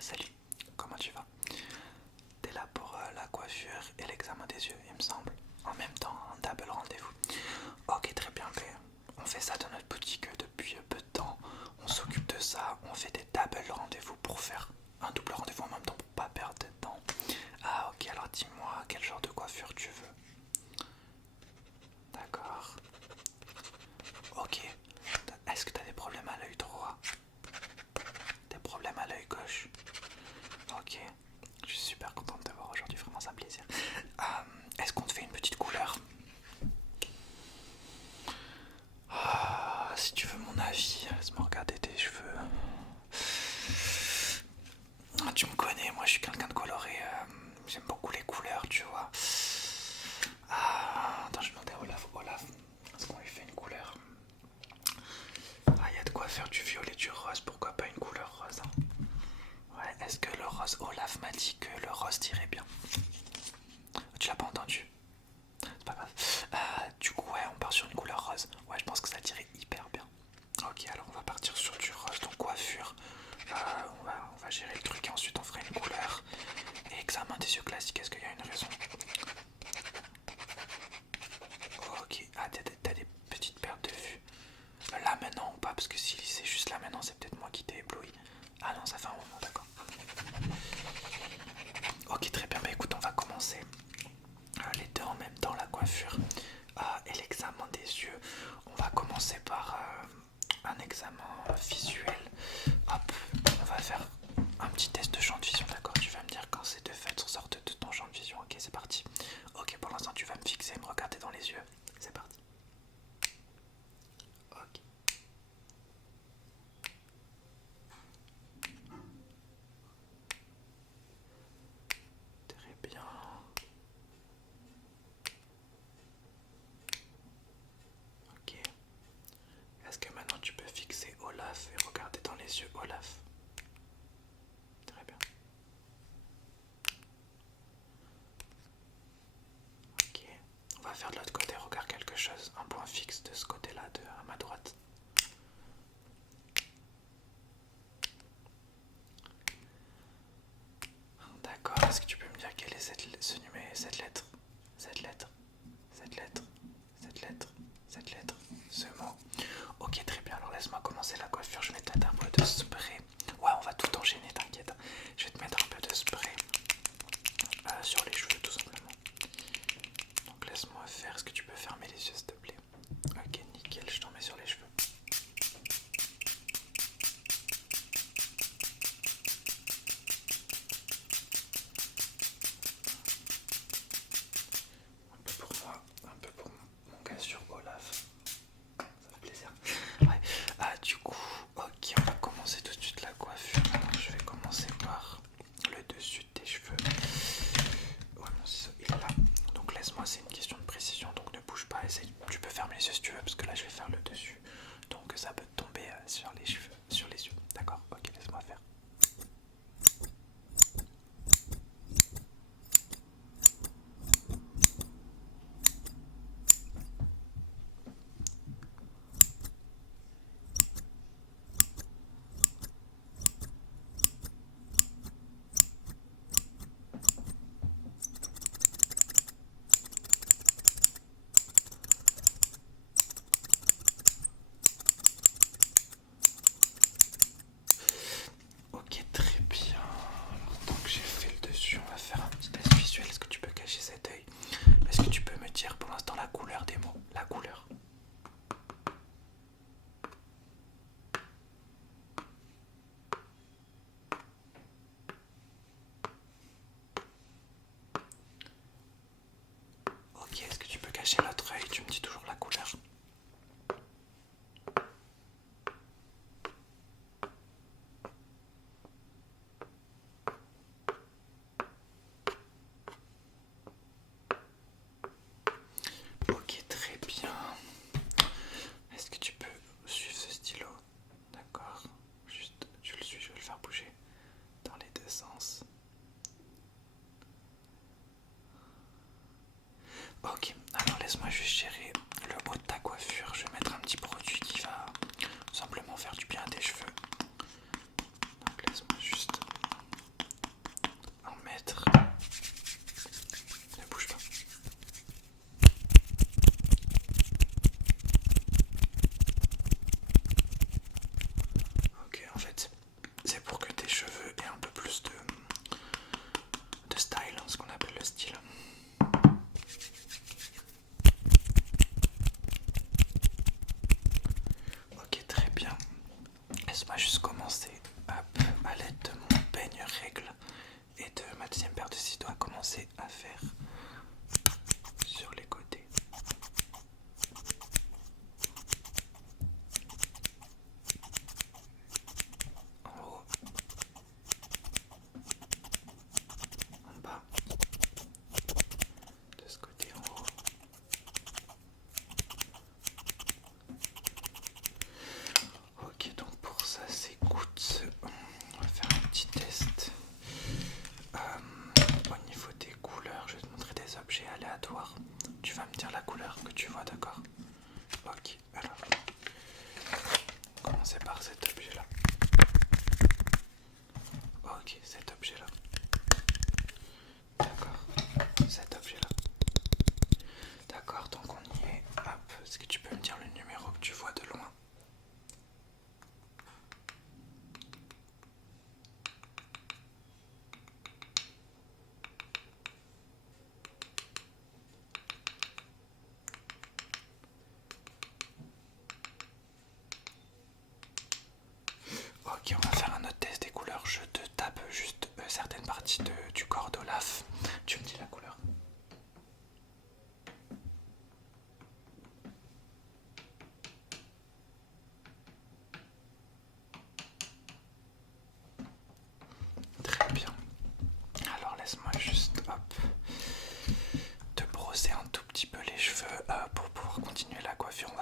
Salut, comment tu vas? T'es là pour la coiffure et l'examen des yeux, il me semble. En même temps, un double rendez-vous. Ok, très bien, mais on fait ça dans notre boutique depuis peu de temps. On s'occupe de ça, on fait des double rendez-vous pour faire un double rendez-vous en même temps pour pas perdre de temps. Ah ok, alors dis-moi quel genre de coiffure tu veux. D'accord. Ok. Est-ce que t'as des problèmes à l'œil droit? Des problèmes à l'œil gauche? Ok. Je suis super contente de te voir aujourd'hui, vraiment c'est un plaisir. Est-ce qu'on te fait une petite couleur? Si tu veux mon avis, laisse-moi regarder tes cheveux. Tu me connais, moi je suis quelqu'un de coloré. J'aime beaucoup les couleurs, tu vois. Attends, je vais demander à Olaf. Olaf, est-ce qu'on lui fait une couleur? Il y a de quoi faire du violet, du rose. Pourquoi pas une couleur rose, hein? Ouais, est-ce que le rose... Olaf m'a dit que le rose tirait bien. Tu l'as pas entendu? C'est pas grave. Du coup, ouais, on part sur une couleur rose. Ouais, je pense que ça tirait hyper bien. Ok, alors on va partir sur du rose, donc coiffure. On va gérer le truc et ensuite on fera une couleur. Et examen des yeux classiques, est-ce qu'il y a une raison? Ok, t'as des petites pertes de vue. Là maintenant ou pas? Parce que si c'est juste là maintenant, c'est peut-être moi qui t'ai ébloui. Ah non, ça fait un moment, d'accord. Ok, très bien, bah écoute, on va commencer les deux en même temps, la coiffure et l'examen des yeux. On va commencer par un examen visuel. Hop, on va faire un petit test de champ de vision, d'accord? Tu vas me dire quand ces deux faits sortent de ton champ de vision. Ok, c'est parti. Ok, pour l'instant, tu vas me fixer, me regarder dans les yeux. C'est parti. Ok. Très bien. Ok. Est-ce que maintenant tu peux fixer Olaf et regarder dans les yeux Olaf? Très bien. Ok. On va faire de l'autre côté, regarde quelque chose. Un point fixe de ce côté-là, à ma droite. D'accord, est-ce que tu peux me dire quelle est ce numéro, cette lettre? Cette lettre, cette lettre, cette lettre, cette lettre, ce mot. Ok, très bien, alors laisse-moi commencer la coiffure. Je vais te mettre un peu de spray. Ouais, on va tout enchaîner, t'inquiète. Je vais te mettre un peu de spray sur les cheveux, tout simplement. Donc laisse-moi faire. Est-ce que tu peux fermer les yeux, s'il te plaît? Ok, nickel, je t'en mets sur les cheveux.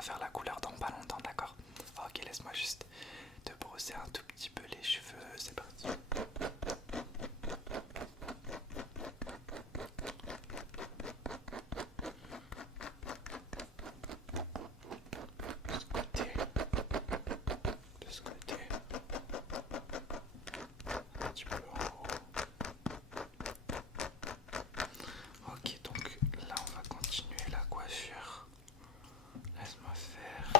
va faire la couleur dans pas longtemps, d'accord? Ok, laisse-moi juste te brosser un tout petit peu les cheveux, c'est parti. De ce côté, de ce côté, un petit peu en haut. Ok, donc là on va continuer la coiffure. Laisse-moi faire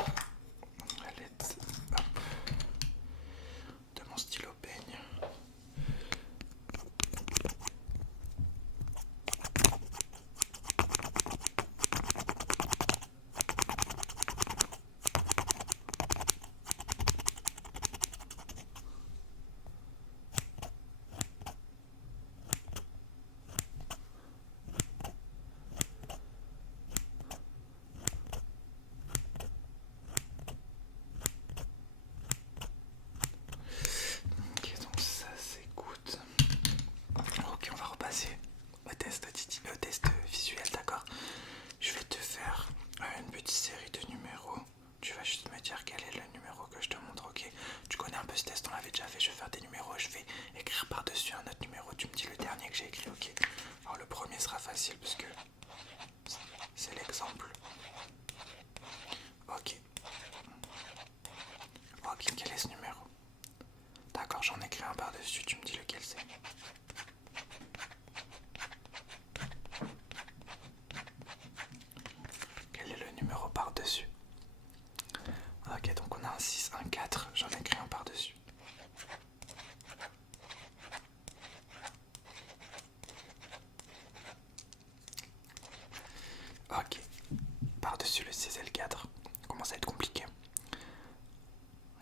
la lettre, hop, de mon stylo peigne. Ok, donc ça c'est good. Ok, on va repasser au test, au test visuel, d'accord? Je vais te faire une petite série de numéros. Tu vas juste me dire quel est le numéro que je te montre, ok? Tu connais un peu ce test, on l'avait déjà fait. Je vais faire des numéros, je vais écrire par-dessus un autre numéro. Tu me dis le dernier que j'ai écrit, ok? Alors le premier sera facile parce que c'est l'exemple. Ok. Ok, quel est ce numéro? D'accord, j'en écris un par-dessus, tu me dis lequel c'est. Quel est le numéro par-dessus? Ok, donc on a un 6, un 4, j'en écris un par-dessus. Ok, par-dessus le 6 et le 4, commence à être compliqué.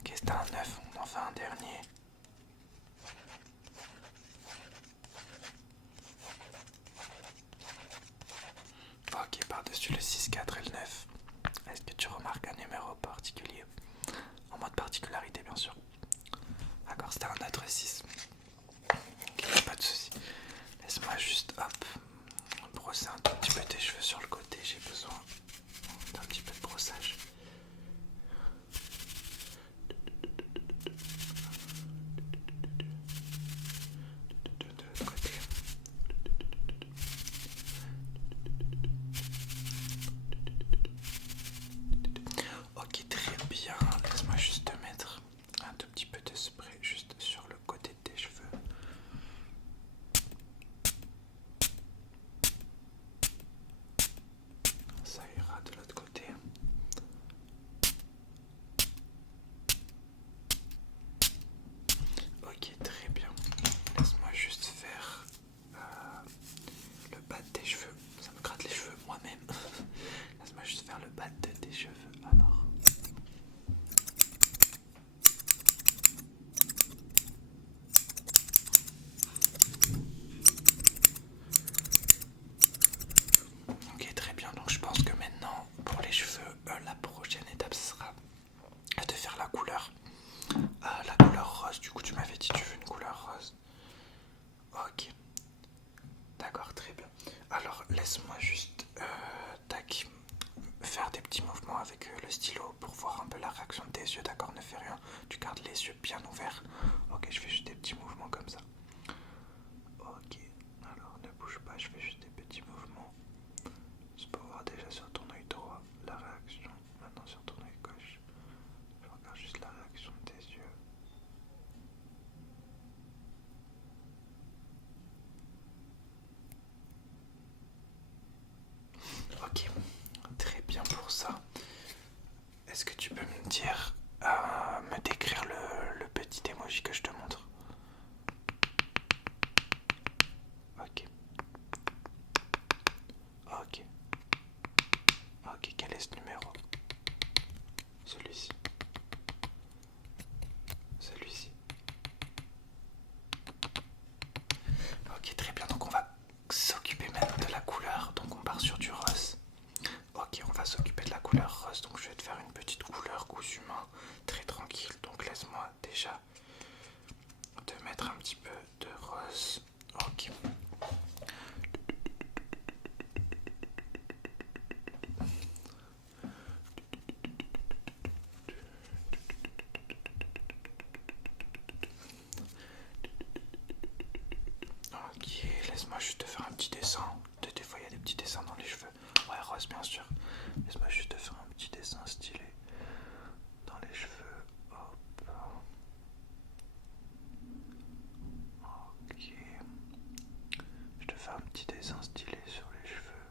Ok, c'était un 9, on en fait un dernier. Ok, par-dessus le 6, 4 et le 9. Est-ce que tu remarques un numéro particulier? En mode particularité, bien sûr. D'accord, c'était un autre 6. Ok, pas de soucis. Laisse-moi juste, hop, brosser un tout petit peu tes cheveux sur le côté. J'ai besoin d'un petit peu de brossage. De l'autre côté. Ok, très bien. Laisse-moi juste te mettre un tout petit peu de spray juste sur le côté de tes cheveux. Ça ira de l'autre côté. Ok, très bien. Laisse-moi juste faire le bas de tes cheveux. Ça me gratte les cheveux moi-même. Laisse-moi juste faire le bas de tes cheveux. Alors. Ok, très bien. Donc je pense que maintenant, pour les cheveux, la prochaine étape, ce sera de faire la couleur. La couleur rose. Du coup, tu m'avais dit tu veux une couleur rose. Ok. D'accord, très bien. Alors, laisse-moi juste tac, faire des petits mouvements avec le stylo pour voir un peu la réaction de tes yeux. D'accord, ne fais rien. Tu gardes les yeux bien ouverts. Ok, je fais juste des petits mouvements comme ça. Ok, alors ne bouge pas, je fais juste des petits mouvements. C'est pour voir déjà sur ton œil droit la réaction. Maintenant sur ton œil gauche. Je regarde juste la réaction de tes yeux. Ok, très bien pour ça. Est-ce que tu peux me dire, me décrire le petit emoji que je te montre? Ok. Ok. Ok, quel est ce numéro? Celui-ci. Celui-ci. Ok, très bien. Donc on va s'occuper maintenant de la couleur. Donc on part sur du rose. Ok, on va s'occuper de la couleur rose. Donc je vais te faire une petite couleur cousu main. Très tranquille. Donc laisse-moi déjà te mettre un petit peu de rose. Ok. laisse-moi juste te faire un petit dessin. Des fois, il y a des petits dessins dans les cheveux. Ouais, rose, bien sûr. Laisse-moi juste te faire un petit dessin stylé dans les cheveux. Hop. Ok. Je te fais un petit dessin stylé sur les cheveux.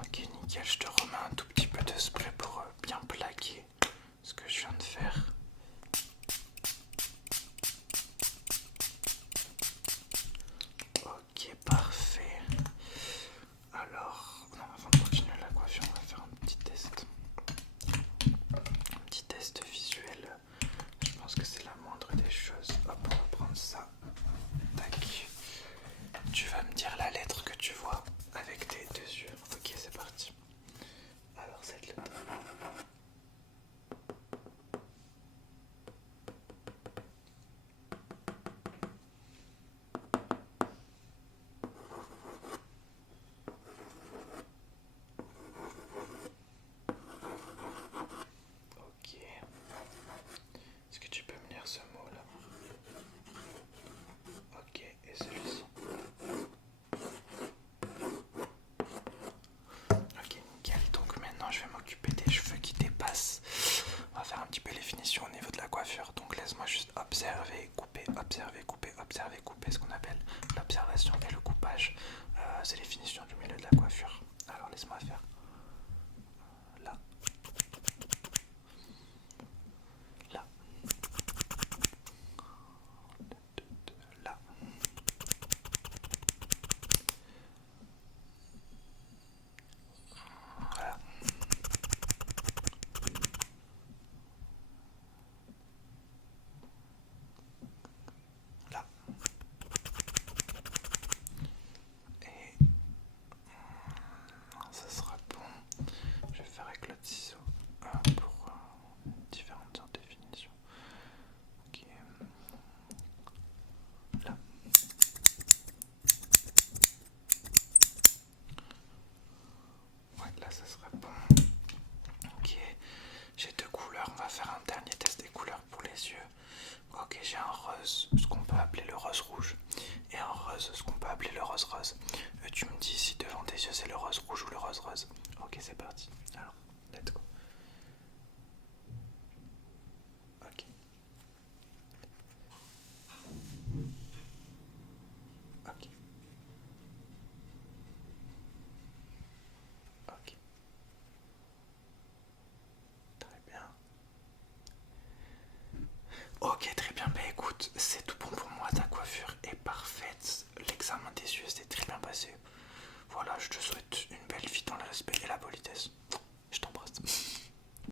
Ok, nickel. Je te remets un tout petit peu de spray pour bien plaquer ce que je viens de faire. Ok, parfait. Alors, non, avant de continuer la coiffure, on va faire un petit test. Un petit test visuel. Je pense que c'est la moindre des choses. Hop, on va prendre ça. Tac. Tu vas me dire la lettre que tu vois avec tes deux yeux. Ok, c'est parti. Alors, cette lettre. Ok. Est-ce que tu peux me lire ce mot là? Ok, et celui-ci. Ok, nickel. Donc maintenant je vais m'occuper des cheveux qui dépassent. On va faire un petit peu les finitions au niveau de la coiffure. Donc laisse-moi juste observer, couper, observer, couper, observer, couper, ce qu'on appelle l'observation et le coupage. C'est les finitions du milieu de la coiffure. Alors laisse-moi faire là, là, là. Voilà. Là. Et ça sera bon. Je vais faire avec l'autre ciseau pour différentes sortes de finitions. Ok. Là. Ouais, là ça sera bon. Ok. J'ai deux couleurs. On va faire un dernier test des couleurs pour les yeux. Ok, j'ai un rose, ce qu'on peut appeler le rose rouge, et un rose, ce qu'on peut appeler le rose rose. Tu me dis si devant tes yeux c'est le rose rouge ou le rose rose. Ok, c'est parti. Alors, let's go. Ok. Ok. Ok. Très bien. Ok, très bien. Bah écoute, c'est tout bon pour moi. Ta coiffure est parfaite. L'examen des yeux s'est très bien passé. Voilà, je te souhaite une belle vie dans le respect et la politesse.